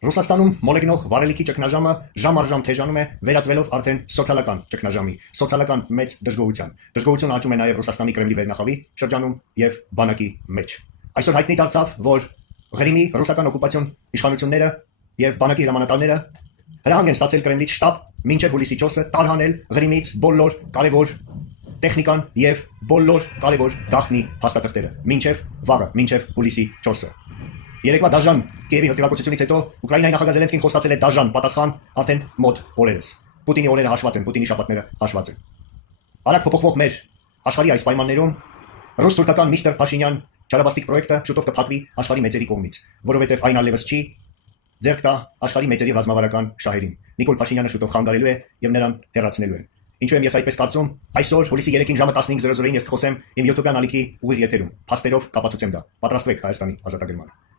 Ռուսաստանում մոլեգնող վարելիքի ճգնաժամը ժամ առ ժամ թեժանում է, վերածվելով արդեն սոցիալական ճգնաժամի, սոցիալական մեծ դժգոհության։ Դժգոհությունը աճում է նաև Ռուսաստանի Կրեմլի վերնախավի շրջանում եւ բանակի մեջ։ Այսօր հայտնի դարձավ, որ Ղրիմի ռուսական օկուպացիոն իշխանությունները եւ բանակի հրամանատարները հրահանգ են ստացել Կրեմլից շտաբ մինչև հուլիսի 4-ը տարհանել Ղրիմից բոլոր կարևոր տեխնիկան եւ բոլոր կարևոր գաղտնի փաստաթղթերը մինչև վաղը, մինչև հուլիսի 4-ը։ Երեկվա դաժան Կիևի հրթիռակոծությունից հետո Ուկրաինայի նախագահ Զելենսկին խոստացել է դաժան պատասխան արդեն մոտ օրերս։ Պուտինի օրերը հաշված են, Պուտինի շաբաթները հաշված են։ Արագ փոփոխվող մեր աշխարհի այս պայմաններում ռուս-թուրքական միստր Փաշինյան Չարաբաստիկ պրոյեկտը շուտով կփակվի աշխարհի մեծերի կողմից, որովհետև այն այլևս չի ձեռք տա աշխարհի մեծերի ռազմավարական շահերին։ Նիկոլ Փաշինյանը շուտով խանգարելու է եւ նրան հեռացնելու է։ Ինչու եմ ես այդպես կարծում, այսօր հուլիսի 3-ին ժամը 15:00-ին ես կխոսեմ իմ YouTube-յան ալիքի ուղիղ եթերում, փաստերով կապացուցեմ դա։ Պատրաստվեք Հայաստանի ազատագրմանը։